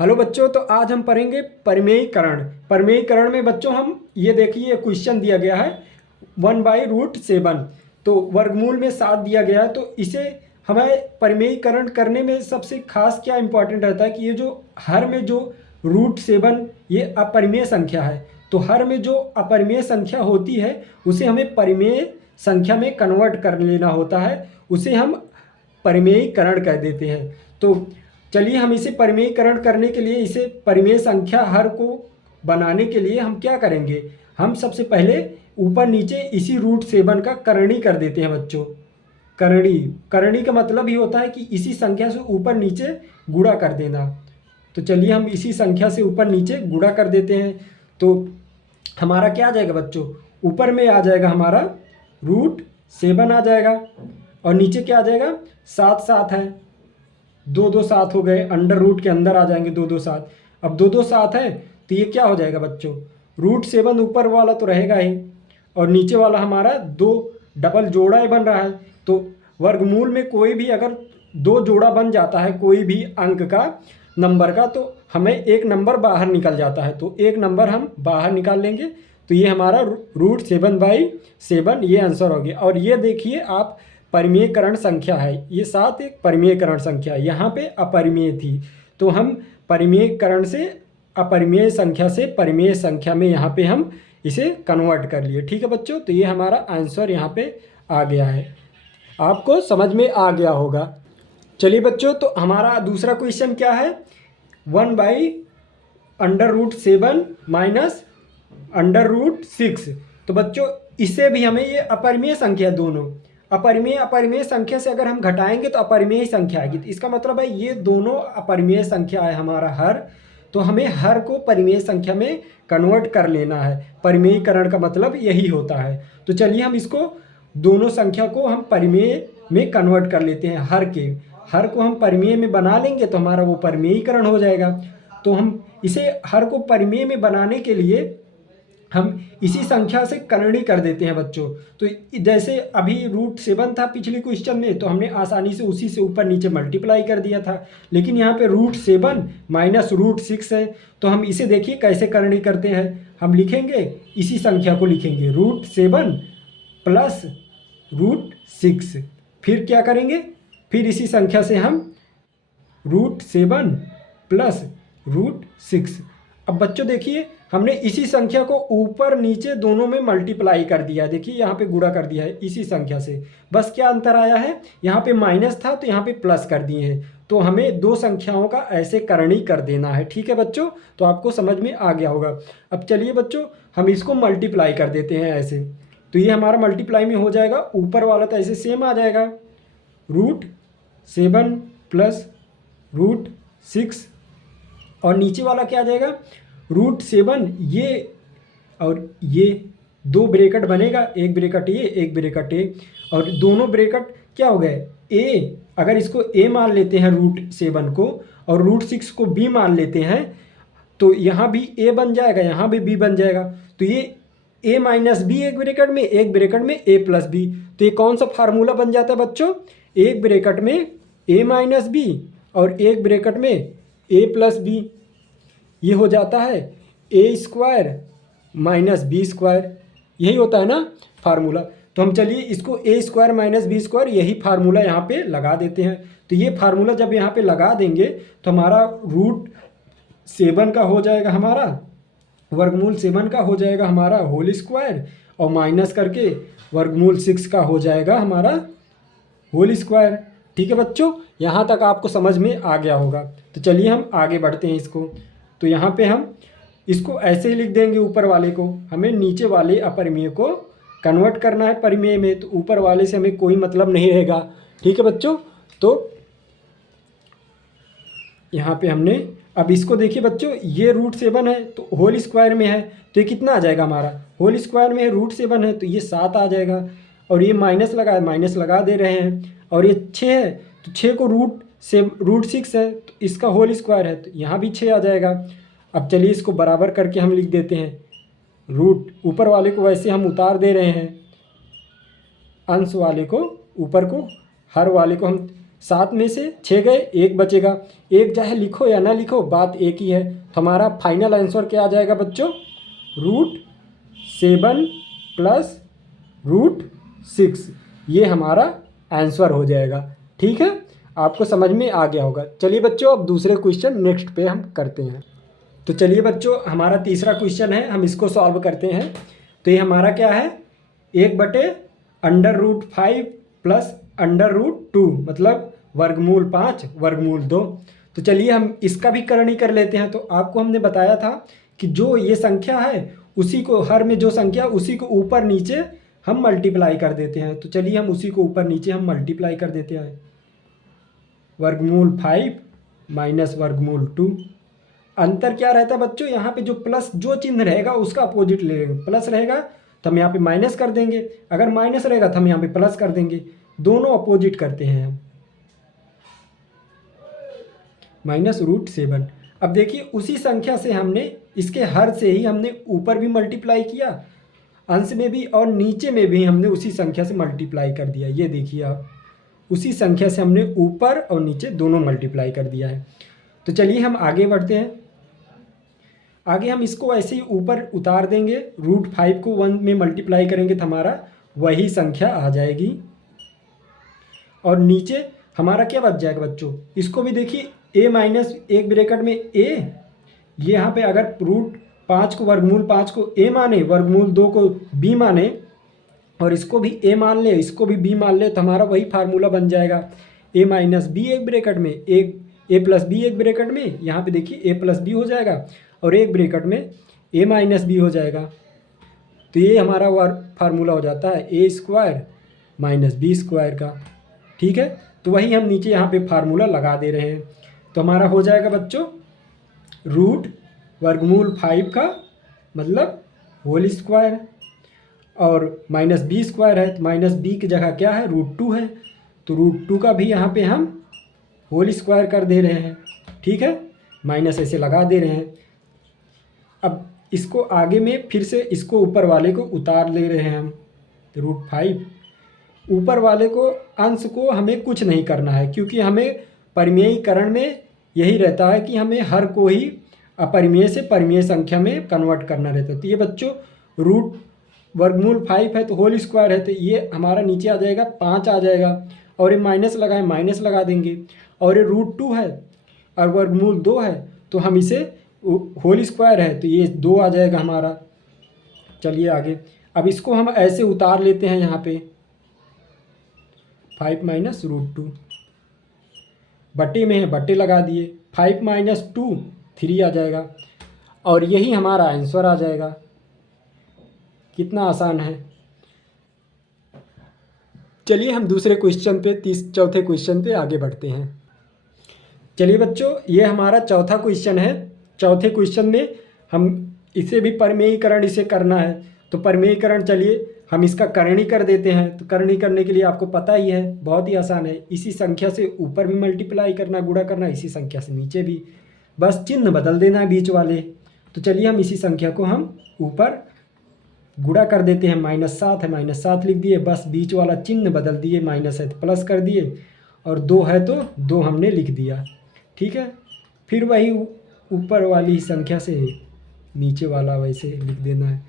Hello बच्चों, तो आज हम पढ़ेंगे परिमेयीकरण। परिमेयीकरण में बच्चों हम ये देखिए क्वेश्चन दिया गया है 1/√7। तो वर्गमूल में 7 दिया गया है। तो इसे हमें परिमेयीकरण करने में सबसे खास क्या इंपॉर्टेंट रहता है कि ये जो हर में जो √7 ये अपरिमेय संख्या है। तो हर में जो अपरिमेय संख्या होती है उसे हमें परिमेय संख्या में कन्वर्ट कर लेना होता है, उसे हम परिमेयीकरण कर देते हैं। तो चलिए हम इसे परिमेयीकरण करने के लिए, इसे परिमेय संख्या हर को बनाने के लिए हम क्या करेंगे, हम सबसे पहले ऊपर नीचे इसी √7 का करणी कर देते हैं बच्चों। करणी करणी का मतलब ही होता है कि इसी संख्या से ऊपर नीचे गुणा कर देना। तो चलिए हम इसी संख्या से ऊपर नीचे गुणा कर देते हैं। तो हमारा क्या आ जाएगा बच्चों, ऊपर में आ जाएगा हमारा √7 आ जाएगा और नीचे क्या आ जाएगा, 7 7 है, 2 2 7 हो गए, अंडर रूट के अंदर आ जाएंगे 2 2 7। अब 2 2 7 है तो ये क्या हो जाएगा बच्चों, √7 ऊपर वाला तो रहेगा ही और नीचे वाला हमारा 2 डबल जोड़ा ही बन रहा है। तो वर्गमूल में कोई भी अगर 2 जोड़ा बन जाता है कोई भी अंक का, नंबर का, तो हमें एक नंबर बाहर निकल जाता है। तो एक नंबर हम बाहर निकाल लेंगे। तो ये हमारा √7/7 ये आंसर हो गया। और ये देखिए आप, परिमेयीकरण संख्या है, ये 7 एक परिमेयीकरण संख्या है, यहाँ पे अपरिमेय थी। तो हम परिमेयीकरण से अपरिमेय संख्या से परिमेय संख्या में यहाँ पे हम इसे कन्वर्ट कर लिए। ठीक है बच्चों, तो ये हमारा आंसर यहाँ पे आ गया है, आपको समझ में आ गया होगा। चलिए बच्चों, तो हमारा दूसरा क्वेश्चन क्या है, 1/√7 माइनस √6। तो बच्चों इसे भी हमें, ये अपरिमेय संख्या, दोनों अपरिमेय संख्या से अगर हम घटाएंगे तो अपरिमेय संख्या आएगी। तो इसका मतलब है ये दोनों अपरिमेय संख्या है हमारा हर। तो हमें हर को परिमेय संख्या में कन्वर्ट कर लेना है। परिमेयीकरण का मतलब यही होता है। तो चलिए हम इसको, दोनों संख्या को हम परिमेय में कन्वर्ट कर लेते हैं। हर को हम परिमेय में बना लेंगे तो हमारा वो परिमेयीकरण हो जाएगा। तो हम इसे हर को परिमेय में बनाने के लिए हम इसी संख्या से करणी कर देते हैं बच्चों। तो जैसे अभी √7 था पिछले क्वेश्चन में, तो हमने आसानी से उसी से ऊपर नीचे मल्टीप्लाई कर दिया था। लेकिन यहाँ पे √7 माइनस √6 है। तो हम इसे देखिए कैसे करणी करते हैं। हम लिखेंगे, इसी संख्या को लिखेंगे √7 प्लस √6। फिर क्या करेंगे, फिर इसी संख्या से हम √7 प्लस √6। अब बच्चों देखिए हमने इसी संख्या को ऊपर नीचे दोनों में मल्टीप्लाई कर दिया। देखिए यहाँ पे गुणा कर दिया है इसी संख्या से। बस क्या अंतर आया है, यहाँ पे माइनस था तो यहाँ पे प्लस कर दिए हैं। तो हमें दो संख्याओं का ऐसे करणी कर देना है। ठीक है बच्चों, तो आपको समझ में आ गया होगा। अब चलिए बच्चों हम इसको मल्टीप्लाई कर देते हैं ऐसे। तो ये हमारा मल्टीप्लाई में हो जाएगा, ऊपर वाला तो ऐसे सेम आ जाएगा, √7 प्लस √6 और नीचे वाला क्या आ जाएगा, √7 ये और ये, 2 ब्रैकेट बनेगा, एक ब्रैकेट ये एक ब्रैकेट ए, और दोनों ब्रैकेट क्या हो गए ए। अगर इसको ए मान लेते हैं √7 को और √6 को बी मान लेते हैं तो यहाँ भी ए बन जाएगा, यहाँ भी बी बन जाएगा। तो ये ए माइनस बी एक ब्रैकेट में, एक ब्रैकेट में ए प्लस बी। तो ये कौन सा फार्मूला बन जाता है बच्चों, एक ब्रैकेट में ए माइनस बी और एक ब्रैकेट में ए प्लस बी। ये हो जाता है a² माइनस b²। यही होता है ना फार्मूला। तो हम चलिए इसको a² माइनस b² यही फार्मूला यहाँ पे लगा देते हैं। तो ये फार्मूला जब यहाँ पे लगा देंगे तो हमारा √7 का हो जाएगा, हमारा वर्गमूल 7 का हो जाएगा हमारा होल² और माइनस करके वर्गमूल 6 का हो जाएगा हमारा होल²। ठीक है बच्चों, यहाँ तक आपको समझ में आ गया होगा। तो चलिए हम आगे बढ़ते हैं इसको। तो यहाँ पे हम इसको ऐसे ही लिख देंगे, ऊपर वाले को हमें नीचे वाले अपरिमेय को कन्वर्ट करना है परिमेय में। तो ऊपर वाले से हमें कोई मतलब नहीं रहेगा। ठीक है बच्चों, तो यहाँ पे हमने, अब इसको देखिए बच्चों, ये √7 है तो होल² में है तो ये कितना आ जाएगा हमारा, होल² में है √7 है तो ये 7 आ जाएगा। और ये माइनस लगा है, माइनस लगा दे रहे हैं। और ये 6 है तो 6 को √6 है तो इसका होल² है तो यहाँ भी 6 आ जाएगा। अब चलिए इसको बराबर करके हम लिख देते हैं, ऊपर वाले को वैसे हम उतार दे रहे हैं, अंश वाले को ऊपर को, हर वाले को हम 7 में से 6 गए, 1 बचेगा। एक चाहे लिखो या ना लिखो, बात एक ही है। तो हमारा फाइनल आंसर क्या आ जाएगा बच्चों? √7 प्लस √6, ये हमारा आंसर हो जाएगा। ठीक है, आपको समझ में आ गया होगा। चलिए बच्चों, अब दूसरे क्वेश्चन नेक्स्ट पे हम करते हैं। तो चलिए बच्चों, हमारा तीसरा क्वेश्चन है, हम इसको सॉल्व करते हैं। तो ये हमारा क्या है? 1/√5 प्लस √2, मतलब वर्गमूल 5 वर्गमूल 2। तो चलिए हम इसका भी करणी कर लेते हैं। तो आपको हमने बताया था कि जो ये संख्या है उसी को, हर में जो संख्या उसी को ऊपर नीचे हम मल्टीप्लाई कर देते हैं। तो चलिए हम उसी को ऊपर नीचे हम मल्टीप्लाई कर देते हैं। वर्गमूल 5 माइनस वर्गमूल 2। अंतर क्या रहता है बच्चों? यहाँ पे जो प्लस जो चिन्ह रहेगा उसका अपोजिट ले लेंगे। प्लस रहेगा तो हम यहाँ पे माइनस कर देंगे, अगर माइनस रहेगा तो हम यहाँ पे प्लस कर देंगे। दोनों अपोजिट करते हैं हम। -√7। अब देखिए उसी संख्या से हमने इसके हर से ही हमने ऊपर भी मल्टीप्लाई किया, अंश में भी और नीचे में भी हमने उसी संख्या से मल्टीप्लाई कर दिया। ये देखिए आप, उसी संख्या से हमने ऊपर और नीचे दोनों मल्टीप्लाई कर दिया है। तो चलिए हम आगे बढ़ते हैं। आगे हम इसको ऐसे ही ऊपर उतार देंगे। √5 को 1 में मल्टीप्लाई करेंगे तो हमारा वही संख्या आ जाएगी। और नीचे हमारा क्या बच जाएगा बच्चों? इसको भी देखिए, a माइनस एक ब्रैकेट में a, ये यहाँ पे अगर √5 को, वर्गमूल 5 को a माने, वर्गमूल 2 को b माने, और इसको भी a मान ले, इसको भी b मान ले, तो हमारा वही फार्मूला बन जाएगा। a माइनस बी एक ब्रैकेट में, a प्लस बी एक ब्रैकेट में, यहाँ पे देखिए a प्लस बी हो जाएगा, और एक ब्रैकेट में a माइनस बी हो जाएगा। तो ये हमारा फार्मूला हो जाता है a² माइनस b² का। ठीक है, तो वही हम नीचे यहाँ पे फार्मूला लगा दे रहे हैं। तो हमारा हो जाएगा बच्चों रूट वर्गमूल 5 का मतलब होल स्क्वायर, और माइनस b² है, तो माइनस b की जगह क्या है? √2 है। तो √2 का भी यहाँ पे हम होल स्क्वायर कर दे रहे हैं। ठीक है, माइनस ऐसे लगा दे रहे हैं। अब इसको आगे में फिर से इसको ऊपर वाले को उतार ले रहे हैं हम। √5 ऊपर वाले को, अंश को हमें कुछ नहीं करना है, क्योंकि हमें परिमेयीकरण में यही रहता है कि हमें हर को ही अपरिमेय से परिमेय संख्या में कन्वर्ट करना रहता है। तो ये बच्चों रूट वर्गमूल 5 है तो होल स्क्वायर है, तो ये हमारा नीचे आ जाएगा 5 आ जाएगा, और ये माइनस लगाए माइनस लगा देंगे, और ये √2 है और वर्गमूल 2 है तो हम इसे होल स्क्वायर है तो ये 2 आ जाएगा हमारा। चलिए आगे, अब इसको हम ऐसे उतार लेते हैं यहाँ पे 5 माइनस √2, बटे में है बटे लगा दिए, 5 माइनस 2 3 आ जाएगा, और यही हमारा आंसर आ जाएगा। कितना आसान है। चलिए हम दूसरे क्वेश्चन पे, चौथे क्वेश्चन पे आगे बढ़ते हैं। चलिए बच्चों, ये हमारा चौथा क्वेश्चन है। चौथे क्वेश्चन में हम इसे भी परिमेयीकरण इसे करना है, तो परिमेयीकरण चलिए हम इसका करणी कर देते हैं। तो करणी करने के लिए आपको पता ही है, बहुत ही आसान है। इसी संख्या से ऊपर भी मल्टीप्लाई करना, गुणा करना, इसी संख्या से नीचे भी, बस चिन्ह बदल देना है बीच वाले। तो चलिए हम इसी संख्या को हम ऊपर गुणा कर देते हैं। -7 है, -7 लिख दिए, बस बीच वाला चिन्ह बदल दिए, माइनस है तो प्लस कर दिए, और 2 है तो 2 हमने लिख दिया। ठीक है, फिर वही ऊपर वाली संख्या से नीचे वाला वैसे लिख देना है।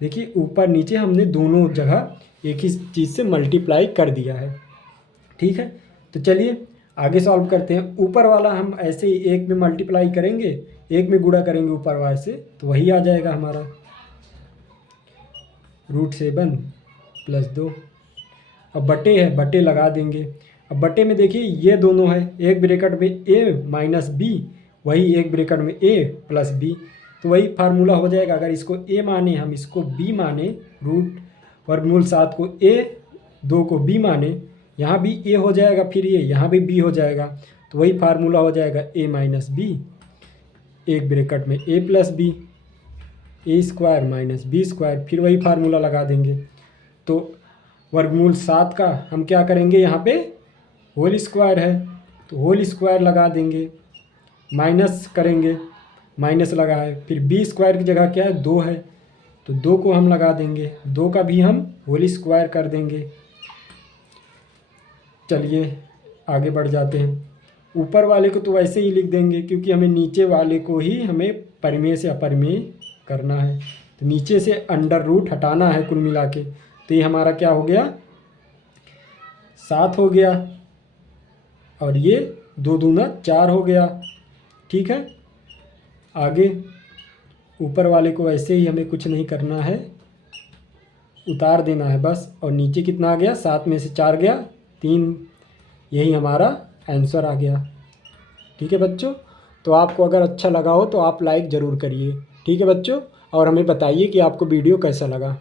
देखिए ऊपर नीचे हमने दोनों जगह एक ही चीज़ से मल्टीप्लाई कर दिया है। ठीक है, तो चलिए आगे सॉल्व करते हैं। ऊपर वाला हम ऐसे ही एक में मल्टीप्लाई करेंगे, एक में गुणा करेंगे ऊपर वाले से, तो वही आ जाएगा हमारा √7 प्लस 2। अब बटे है, बटे लगा देंगे। अब बटे में देखिए ये दोनों है, एक ब्रैकेट में a माइनस बी, वही एक ब्रैकेट में a प्लस बी, तो वही फार्मूला हो जाएगा। अगर इसको a माने, हम इसको b माने, रूट वर्गमूल 7 को a, 2 को b माने, यहाँ भी a हो जाएगा, फिर ये यहाँ भी b हो जाएगा, तो वही फार्मूला हो जाएगा a माइनस बी, एक ब्रैकेट में a plus B, a² minus b², फिर वही फार्मूला लगा देंगे। तो वर्गमूल 7 का हम क्या करेंगे, यहाँ पे होल स्क्वायर है तो होल स्क्वायर लगा देंगे, माइनस करेंगे, माइनस लगा है, फिर b² की जगह क्या है 2 है तो 2 को हम लगा देंगे, 2 का भी हम होल स्क्वायर कर देंगे। चलिए आगे बढ़ जाते हैं। ऊपर वाले को तो वैसे ही लिख देंगे क्योंकि हमें नीचे वाले को ही हमें परिमेय से अपरिमेय करना है। तो नीचे से अंडर रूट हटाना है कुल मिला के। तो ये हमारा क्या हो गया, 7 हो गया, और ये 2 दूना 4 हो गया। ठीक है, आगे ऊपर वाले को ऐसे ही हमें कुछ नहीं करना है, उतार देना है बस। और नीचे कितना आ गया, 7 में से 4 गया 3, यही हमारा आंसर आ गया। ठीक है बच्चों, तो आपको अगर अच्छा लगा हो तो आप लाइक ज़रूर करिए। ठीक है बच्चों, और हमें बताइए कि आपको वीडियो कैसा लगा।